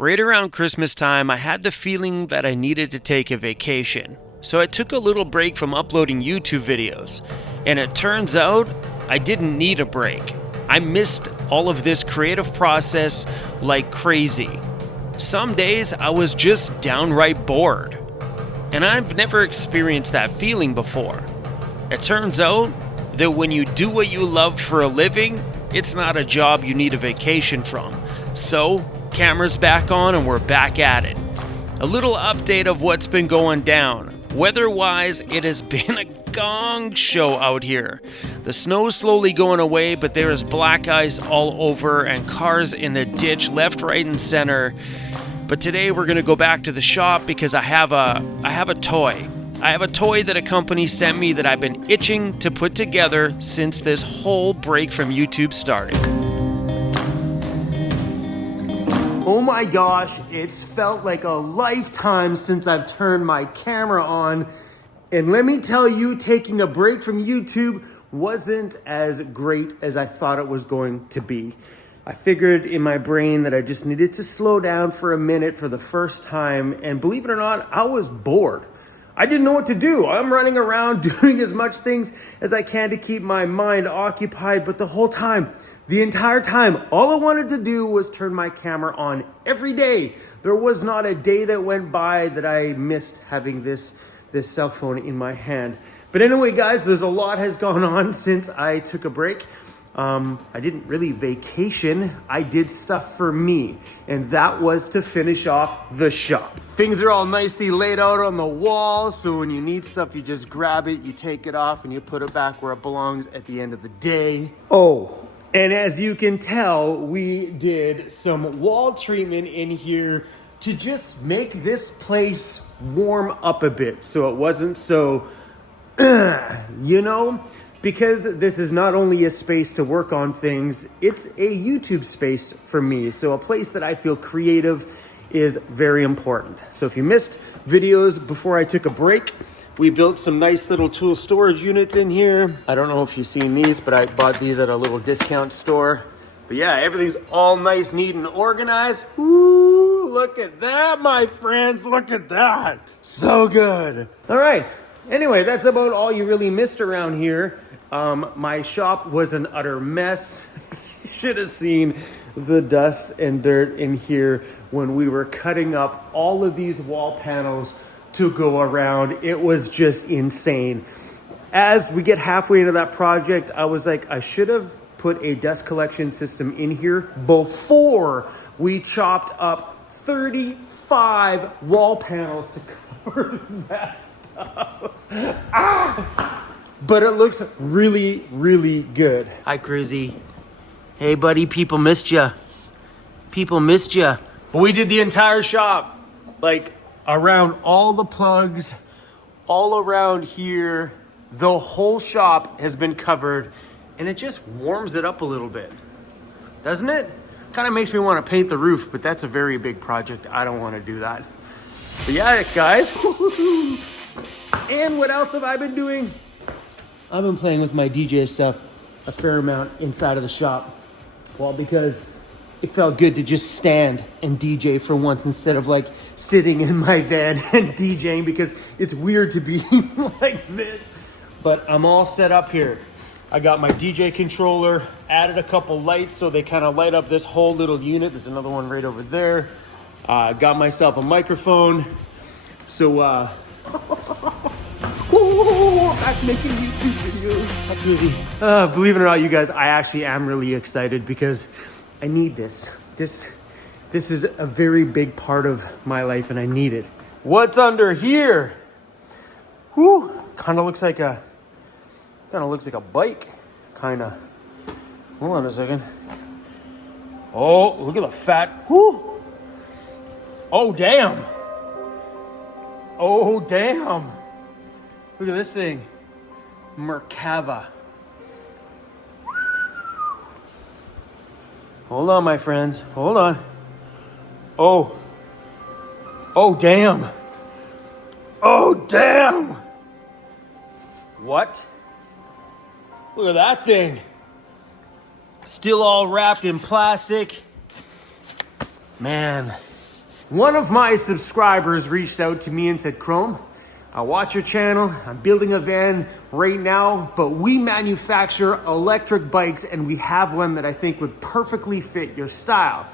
Right around Christmas time, I had the feeling that I needed to take a vacation. So I took a little break from uploading YouTube videos. And it turns out, I didn't need a break. I missed all of this creative process like crazy. Some days I was just downright bored. And I've never experienced that feeling before. It turns out that when you do what you love for a living, it's not a job you need a vacation from. So, camera's back on and we're back at it. A little update of what's been going down. Weather-wise, it has been a gong show out here. The snow's slowly going away, but there is black ice all over and cars in the ditch left, right, and center. But today we're going to go back to the shop because I have a toy. I have a toy that a company sent me that I've been itching to put together since this whole break from YouTube started. Oh my gosh, it's felt like a lifetime since I've turned my camera on. And let me tell you, taking a break from YouTube wasn't as great as I thought it was going to be. I figured in my brain that I just needed to slow down for a minute for the first time. And believe it or not, I was bored. I didn't know what to do. I'm running around doing as much things as I can to keep my mind occupied, but the whole time, the entire time, all I wanted to do was turn my camera on every day. There was not a day that went by that I missed having this cell phone in my hand. But anyway, guys, there's a lot has gone on since I took a break. I didn't really vacation. I did stuff for me, and that was to finish off the shop. Things are all nicely laid out on the wall, so when you need stuff, you just grab it, you take it off, and you put it back where it belongs at the end of the day. Oh, and as you can tell, we did some wall treatment in here to just make this place warm up a bit, so it wasn't so, because this is not only a space to work on things, it's a YouTube space for me. So a place that I feel creative is very important. So if you missed videos before I took a break, we built some nice little tool storage units in here. I don't know if you've seen these, but I bought these at a little discount store. But yeah, everything's all nice, neat, and organized. Ooh, look at that, my friends. Look at that. So good. All right. Anyway, that's about all you really missed around here. My shop was an utter mess. You should have seen the dust and dirt in here when we were cutting up all of these wall panels to go around. It was just insane. As we get halfway into that project, I was like, I should have put a dust collection system in here before we chopped up 35 wall panels to cover that stuff. But it looks really, really good. Hi, CRUZ. Hey, buddy, people missed ya. People missed ya. But we did the entire shop, like around all the plugs, all around here. The whole shop has been covered, and it just warms it up a little bit, doesn't it? Kind of makes me want to paint the roof, but that's a very big project. I don't want to do that. But yeah, guys. And what else have I been doing? I've been playing with my DJ stuff a fair amount inside of the shop. Well, because it felt good to just stand and DJ for once instead of like sitting in my van and DJing, because it's weird to be like this. But I'm all set up here. I got my DJ controller, added a couple lights so they kind of light up this whole little unit. There's another one right over there. Got myself a microphone. So, back making YouTube videos. How crazy. Believe it or not, you guys, I actually am really excited because I need this. This is a very big part of my life and I need it. What's under here? Whew, kind of looks like a bike, kind of. Hold on a second. Oh, look at the fat, whew. Oh, damn. Oh, damn. Look at this thing. Merkava. Hold on, my friends. Hold on. Oh. Oh, damn. Oh, damn. What? Look at that thing. Still all wrapped in plastic. Man, One of my subscribers reached out to me and said, Chrome, I watch your channel. I'm building a van right now, but we manufacture electric bikes and we have one that I think would perfectly fit your style.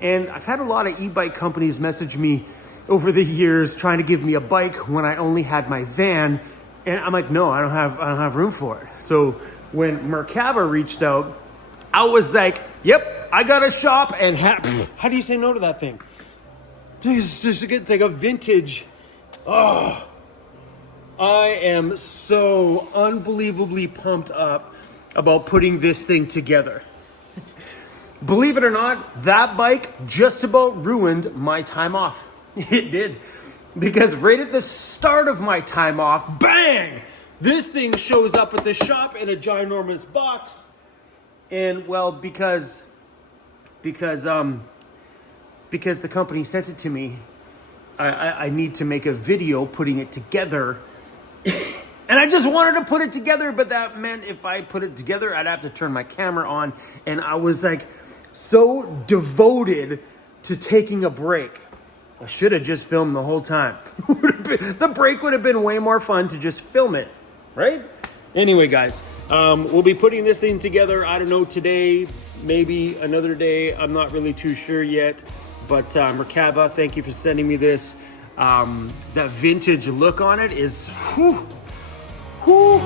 And I've had a lot of e-bike companies message me over the years trying to give me a bike when I only had my van. And I'm like, no, I don't have room for it. So when Merkava reached out, I was like, yep, I got a shop and how do you say no to that thing? It's like a vintage. Oh, I am so unbelievably pumped up about putting this thing together. Believe it or not, that bike just about ruined my time off. It did. Because right at the start of my time off, bang! This thing shows up at the shop in a ginormous box. And well, because the company sent it to me, I need to make a video putting it together. And I just wanted to put it together, but that meant if I put it together, I'd have to turn my camera on. And I was like so devoted to taking a break. I should have just filmed the whole time. The break would have been way more fun to just film it, right? Anyway, guys, we'll be putting this thing together, I don't know, today, maybe another day. I'm not really too sure yet. But Merkava, thank you for sending me this. That vintage look on it is, whew, whew.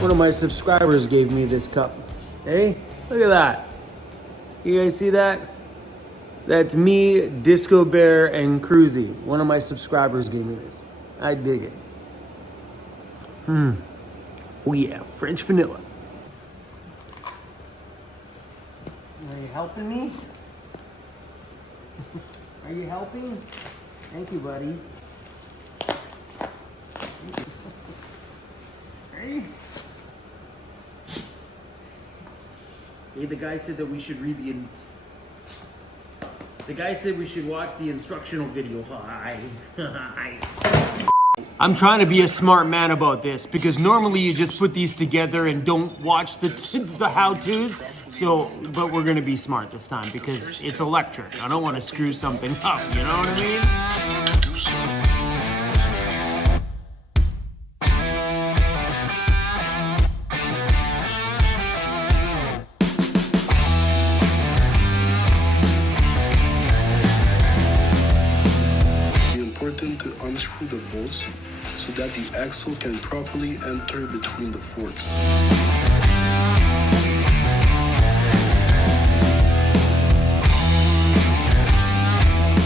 One of my subscribers gave me this cup. Hey, look at that. You guys see that? That's me, Disco Bear, and CRUZ. One of my subscribers gave me this. I dig it. Oh yeah, French vanilla. Are you helping me? Are you helping? Thank you, buddy. Hey. Hey, the guy said that we should read the guy said we should watch the instructional video. Hi. I'm trying to be a smart man about this because normally you just put these together and don't watch the how-tos. So, but we're gonna be smart this time because it's electric. I don't want to screw something up, you know what I mean? To unscrew the bolts so that the axle can properly enter between the forks.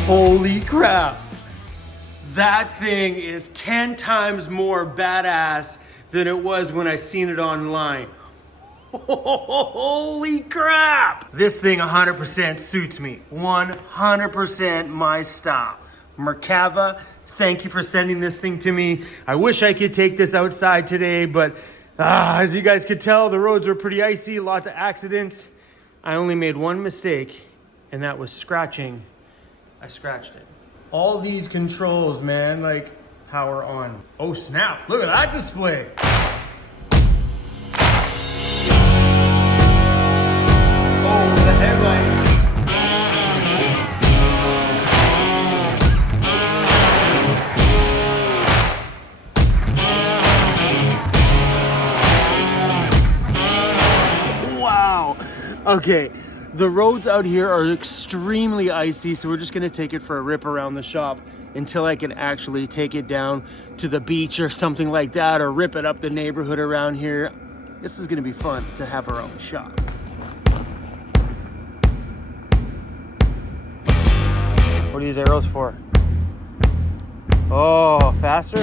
Holy crap! That thing is 10 times more badass than it was when I seen it online. Holy crap! This thing 100% suits me. 100% my style. Merkava, thank you for sending this thing to me. I wish I could take this outside today, but as you guys could tell, the roads were pretty icy, lots of accidents. I only made one mistake, and that was scratching. I scratched it. All these controls, man, like power on. Oh snap, look at that display. Oh, the headlight. Okay, the roads out here are extremely icy, so we're just gonna take it for a rip around the shop until I can actually take it down to the beach or something like that, or rip it up the neighborhood around here. This is gonna be fun to have our own shop. What are these arrows for? Oh, faster?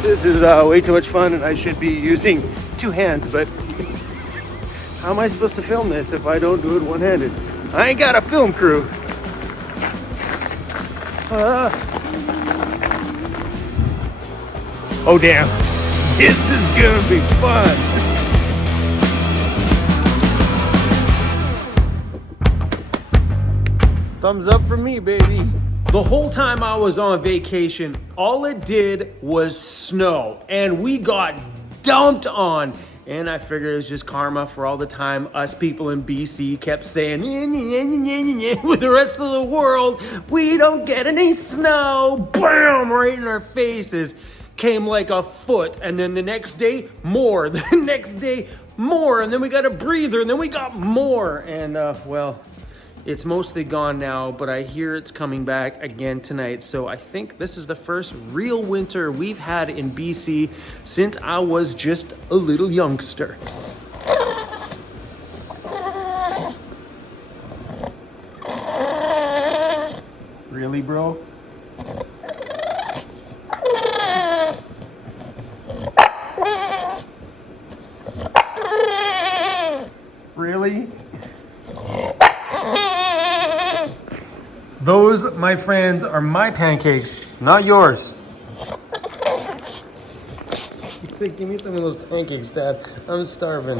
This is way too much fun, and I should be using two hands, but how am I supposed to film this if I don't do it one-handed? I ain't got a film crew. Oh damn, this is gonna be fun. Thumbs up for me, baby. The whole time I was on vacation, all it did was snow, and we got dumped on. And I figured it was just karma for all the time us people in BC kept saying, "Nye, nye, nye, nye, nye, nye," with the rest of the world, we don't get any snow. Bam! Right in our faces. Came like a foot, and then the next day, more. The next day, more. And then we got a breather, and then we got more. And, well, it's mostly gone now, but I hear it's coming back again tonight. So I think this is the first real winter we've had in BC since I was just a little youngster. Really, bro? Really? Those, my friends, are my pancakes, not yours. He's like, give me some of those pancakes, Dad. I'm starving.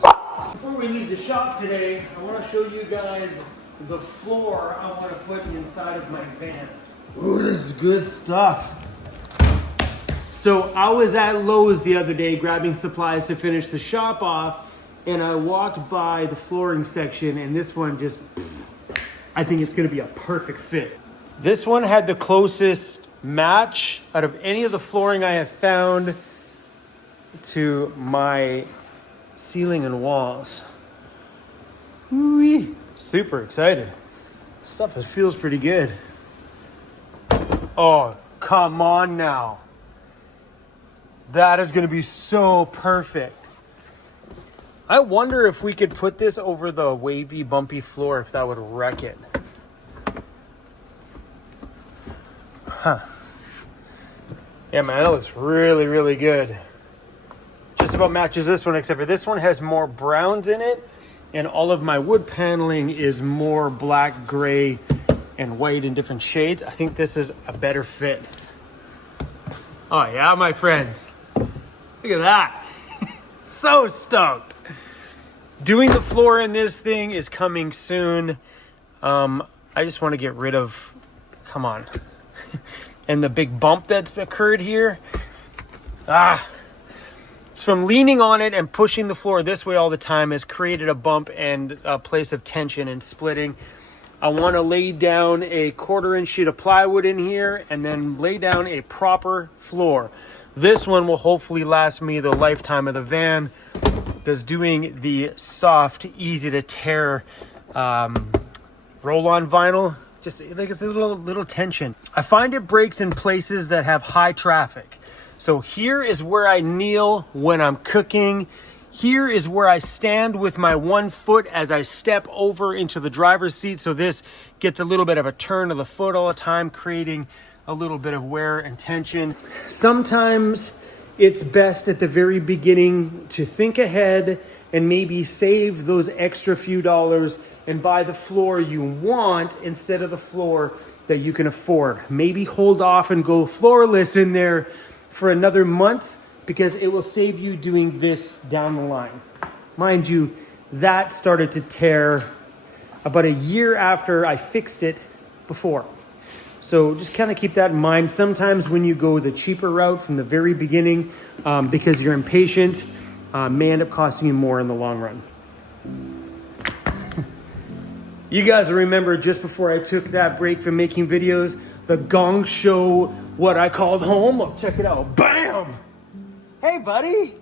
Before we leave the shop today, I want to show you guys the floor I want to put inside of my van. Ooh, this is good stuff. So I was at Lowe's the other day grabbing supplies to finish the shop off, and I walked by the flooring section, and this one just, I think it's gonna be a perfect fit. This one had the closest match out of any of the flooring I have found to my ceiling and walls. Ooh-wee. Super excited. Stuff that feels pretty good. Oh, come on now. That is gonna be so perfect. I wonder if we could put this over the wavy, bumpy floor, if that would wreck it. Huh. Yeah, man, that looks really, really good. Just about matches this one, except for this one has more browns in it, and all of my wood paneling is more black, gray, and white in different shades. I think this is a better fit. Oh yeah, my friends. Look at that. So stoked. Doing the floor in this thing is coming soon. I just want to get rid of, come on. And the big bump that's occurred here. It's from leaning on it and pushing the floor this way all the time has created a bump and a place of tension and splitting. I want to lay down a 1/4-inch sheet of plywood in here and then lay down a proper floor. This one will hopefully last me the lifetime of the van, because doing the soft, easy to tear roll-on vinyl, just like it's a little tension. I find it breaks in places that have high traffic. So here is where I kneel when I'm cooking. Here is where I stand with my 1 foot as I step over into the driver's seat. So this gets a little bit of a turn of the foot all the time, creating a little bit of wear and tension. Sometimes it's best at the very beginning to think ahead and maybe save those extra few dollars and buy the floor you want instead of the floor that you can afford. Maybe hold off and go floorless in there for another month, because it will save you doing this down the line. Mind you, that started to tear about a year after I fixed it before. So just kind of keep that in mind. Sometimes when you go the cheaper route from the very beginning, because you're impatient, may end up costing you more in the long run. You guys remember just before I took that break from making videos, the gong show, what I called home? Well, check it out. Bam! Hey, buddy.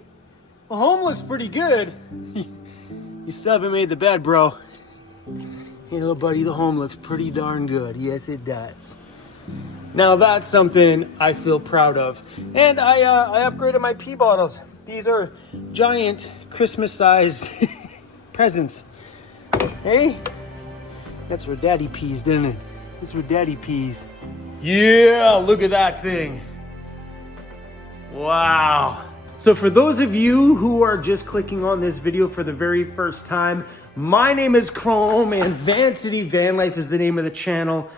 Well, home looks pretty good. You still haven't made the bed, bro. Hey, little buddy, the home looks pretty darn good. Yes, it does. Now that's something I feel proud of. And I upgraded my pee bottles. These are giant Christmas-sized presents. Hey? That's where Daddy pees, doesn't it? That's where Daddy pees. Yeah, look at that thing. Wow. So for those of you who are just clicking on this video for the very first time, my name is Chrome and Van City Van Life is the name of the channel.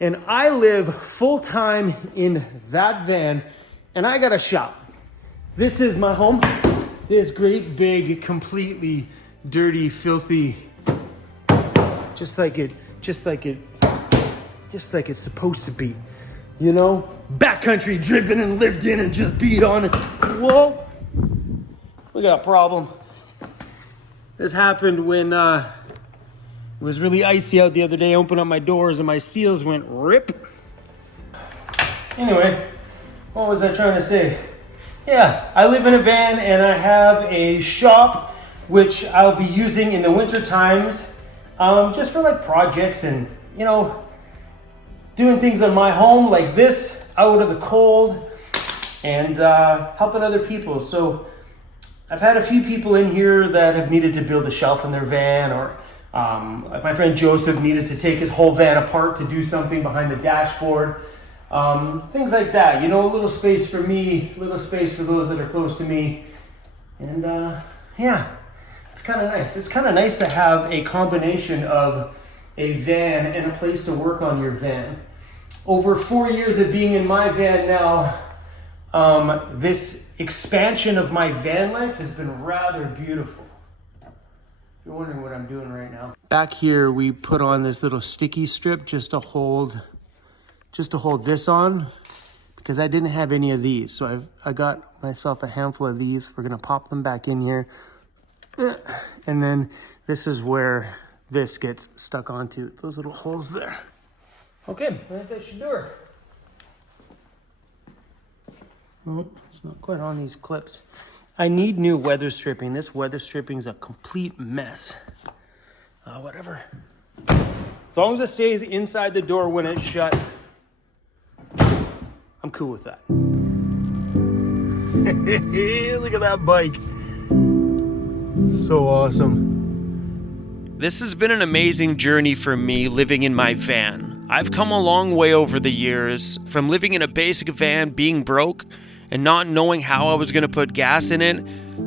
And I live full-time in that van, and I got a shop. This is my home. This great, big, completely dirty, filthy, just like it just like it's supposed to be. You know, backcountry driven and lived in and just beat on it. Whoa, we got a problem. This happened when it was really icy out the other day. I opened up my doors and my seals went rip. Anyway, what was I trying to say? Yeah, I live in a van and I have a shop which I'll be using in the winter times, just for like projects and, you know, doing things on my home like this, out of the cold, and helping other people. So I've had a few people in here that have needed to build a shelf in their van, or like my friend Joseph needed to take his whole van apart to do something behind the dashboard. Things like that, you know, a little space for me, a little space for those that are close to me. And yeah, it's kind of nice. It's kind of nice to have a combination of a van and a place to work on your van. Over 4 years of being in my van now, this expansion of my van life has been rather beautiful. If you're wondering what I'm doing right now. Back here, we put on this little sticky strip just to hold this on, because I didn't have any of these. So I got myself a handful of these. We're gonna pop them back in here. And then this is where this gets stuck onto those little holes there. Okay, I think that should do her. Oh, it's not quite on these clips. I need new weather stripping. This weather stripping is a complete mess. Whatever. As long as it stays inside the door when it's shut, I'm cool with that. Look at that bike. So awesome. This has been an amazing journey for me living in my van. I've come a long way over the years, from living in a basic van, being broke, and not knowing how I was going to put gas in it,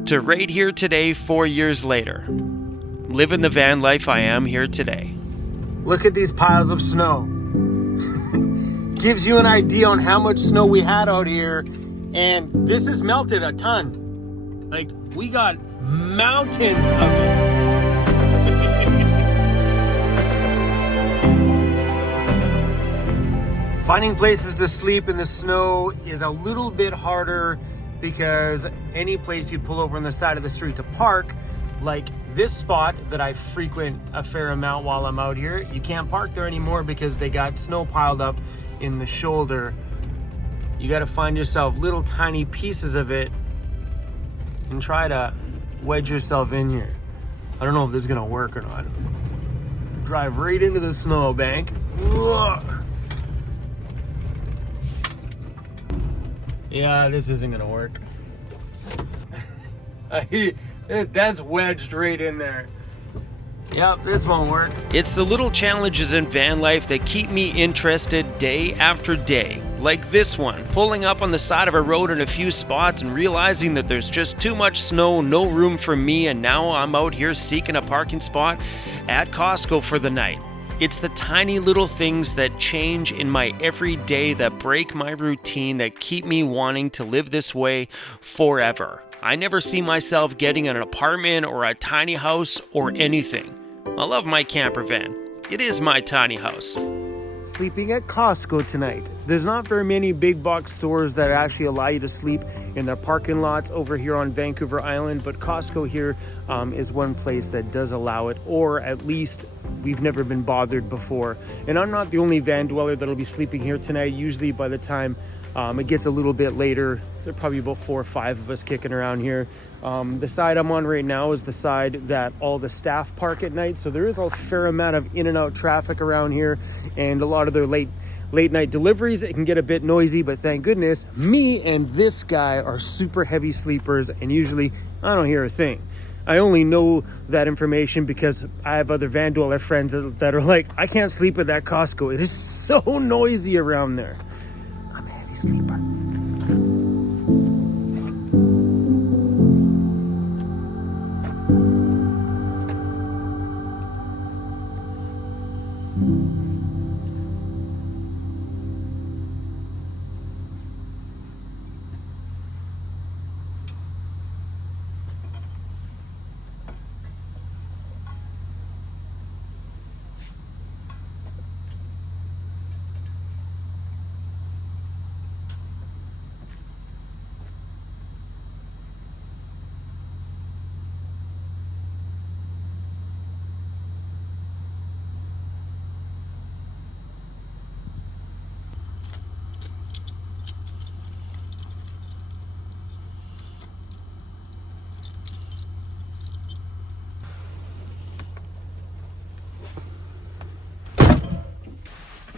to right here today 4 years later. Living the van life I am here today. Look at these piles of snow. Gives you an idea on how much snow we had out here, and this has melted a ton. Like, we got mountains of it. Finding places to sleep in the snow is a little bit harder, because any place you pull over on the side of the street to park, like this spot that I frequent a fair amount while I'm out here, you can't park there anymore because they got snow piled up in the shoulder. You got to find yourself little tiny pieces of it and try to wedge yourself in here. I don't know if this is gonna work or not. Drive right into the snowbank. Ugh. Yeah, this isn't gonna work. That's wedged right in there. Yep, this won't work. It's the little challenges in van life that keep me interested day after day. Like this one, pulling up on the side of a road in a few spots and realizing that there's just too much snow, no room for me, and now I'm out here seeking a parking spot at Costco for the night. It's the tiny little things that change in my everyday that break my routine, that keep me wanting to live this way forever. I never see myself getting an apartment or a tiny house or anything. I love my camper van. It is my tiny house. Sleeping at Costco tonight. There's not very many big box stores that actually allow you to sleep in their parking lots over here on Vancouver Island, but Costco here is one place that does allow it, or at least we've never been bothered before. And I'm not the only van dweller that'll be sleeping here tonight. Usually by the time it gets a little bit later, there are probably about 4 or 5 of us kicking around here. The side I'm on right now is the side that all the staff park at night, so there is a fair amount of in and out traffic around here, and a lot of their late night deliveries. It can get a bit noisy, but thank goodness me and this guy are super heavy sleepers, and usually I don't hear a thing. I only know that information because I have other van dweller friends that are like, I can't sleep at that Costco. It is so noisy around there. I'm a heavy sleeper.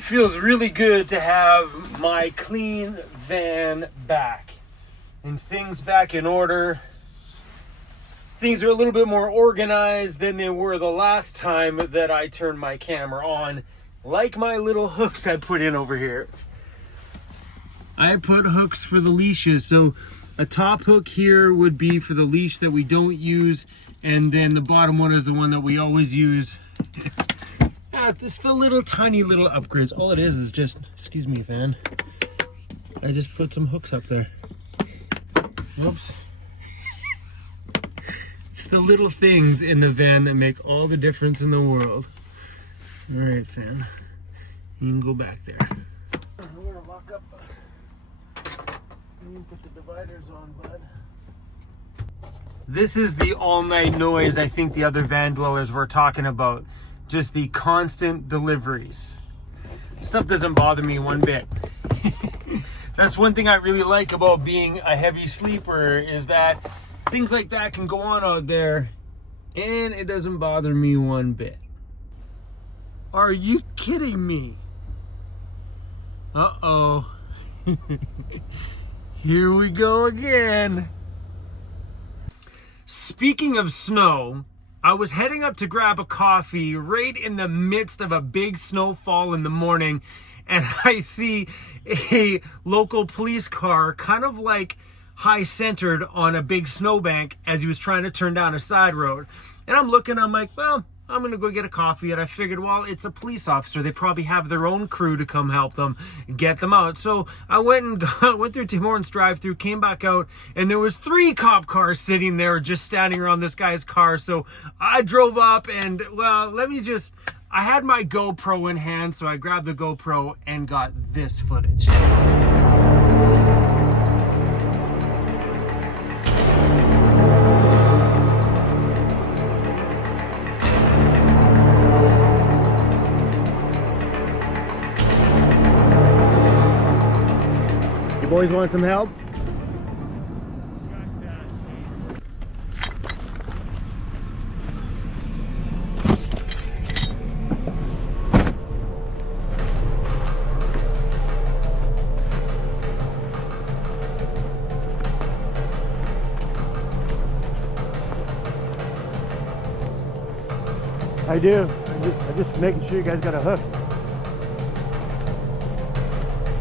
Feels really good to have my clean van back and things back in order. Things are a little bit more organized than they were the last time that I turned my camera on, like my little hooks I put in over here. I put hooks for the leashes, so a top hook here would be for the leash that we don't use, and then the bottom one is the one that we always use. It's the little tiny little upgrades. All it is just, excuse me, fan, I just put some hooks up there. Whoops. It's the little things in the van that make all the difference in the world. All right, fan, you can go back there. We're gonna lock up. You can put the dividers on, bud. This is the all-night noise I think the other van dwellers were talking about. Just the constant deliveries. Stuff doesn't bother me one bit. That's one thing I really like about being a heavy sleeper, is that things like that can go on out there and it doesn't bother me one bit. Are you kidding me? Uh-oh. Here we go again. Speaking of snow, I was heading up to grab a coffee right in the midst of a big snowfall in the morning, and I see a local police car kind of like high-centered on a big snowbank as he was trying to turn down a side road. And I'm looking, I'm like, well, I'm gonna go get a coffee, and I figured, well, it's a police officer. They probably have their own crew to come help them get them out. So I went through Tim Hortons drive-through, came back out, and there was 3 cop cars sitting there just standing around this guy's car. So I drove up and, well, I had my GoPro in hand, so I grabbed the GoPro and got this footage. Boys want some help? I do. I'm just making sure you guys got a hook.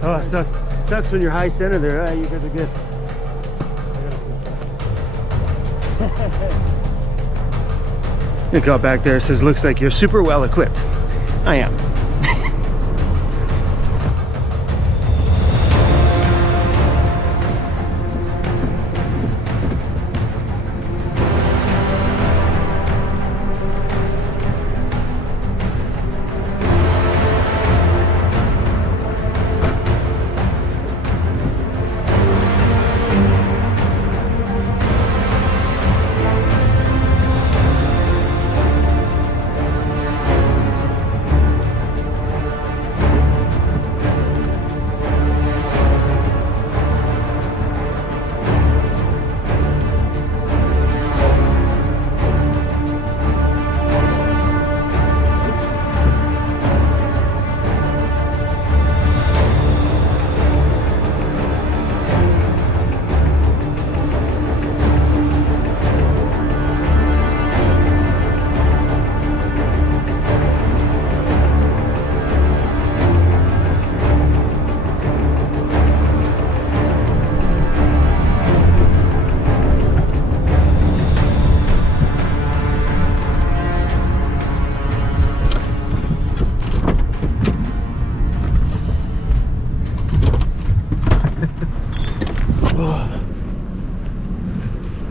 Oh, it sucks when you're high center there. You guys are good. Look out back there. It says, looks like you're super well equipped. I am.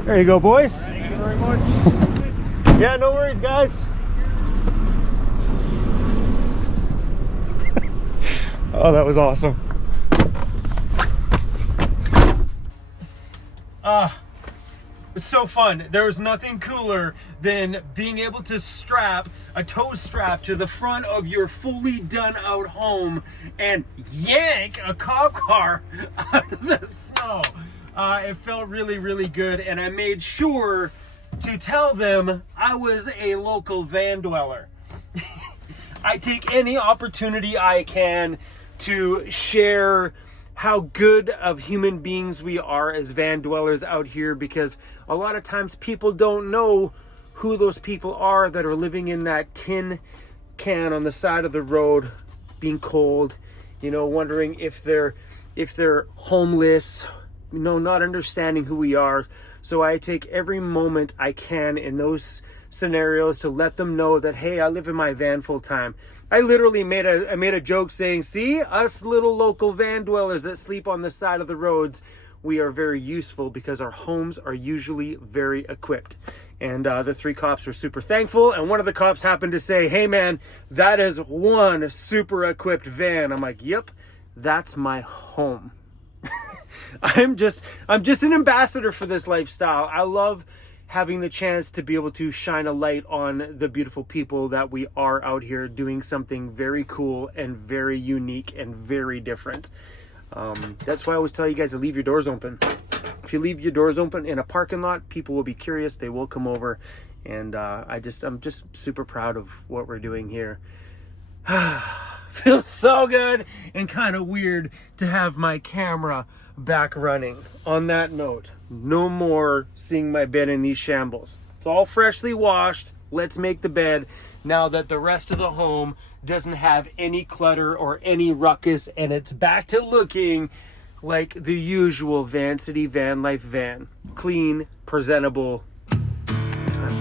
There you go, boys. Thank you very much. Yeah, no worries, guys. Oh, that was awesome. It's so fun. There was nothing cooler than being able to strap a tow strap to the front of your fully done out home and yank a cop car out of the snow. It felt really, really good, and I made sure to tell them I was a local van dweller. I take any opportunity I can to share how good of human beings we are as van dwellers out here, because a lot of times people don't know who those people are that are living in that tin can on the side of the road, being cold, wondering if they're homeless, not understanding who we are. So I take every moment I can in those scenarios to let them know that, hey, I live in my van full time. I literally made a joke saying, see, us little local van dwellers that sleep on the side of the roads, we are very useful because our homes are usually very equipped. And the 3 cops were super thankful. And one of the cops happened to say, hey man, that is one super equipped van. I'm like, yep, that's my home. I'm just an ambassador for this lifestyle. I love having the chance to be able to shine a light on the beautiful people that we are out here doing something very cool and very unique and very different. That's why I always tell you guys to leave your doors open. If you leave your doors open in a parking lot, people will be curious. They will come over. And I'm just super proud of what we're doing here. Feels so good and kind of weird to have my camera back running. On that note, no more seeing my bed in these shambles. It's all freshly washed. Let's make the bed now that the rest of the home doesn't have any clutter or any ruckus, and it's back to looking like the usual Van City Van Life van. Clean, presentable.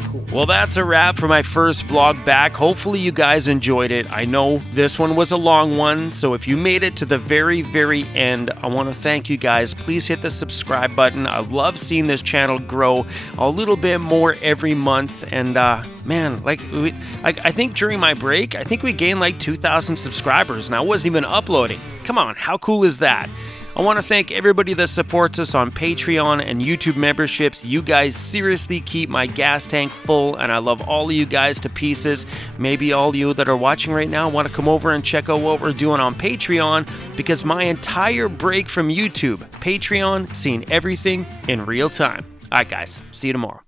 Cool. Well, that's a wrap for my first vlog back. Hopefully you guys enjoyed it. I know this one was a long one, so if you made it to the very, very end, I want to thank you guys. Please hit the subscribe button. I love seeing this channel grow a little bit more every month. And man, I think during my break, I think we gained like 2,000 subscribers, and I wasn't even uploading. Come on, how cool is that? I want to thank everybody that supports us on Patreon and YouTube memberships. You guys seriously keep my gas tank full, and I love all of you guys to pieces. Maybe all of you that are watching right now want to come over and check out what we're doing on Patreon, because my entire break from YouTube, Patreon, seeing everything in real time. All right, guys, see you tomorrow.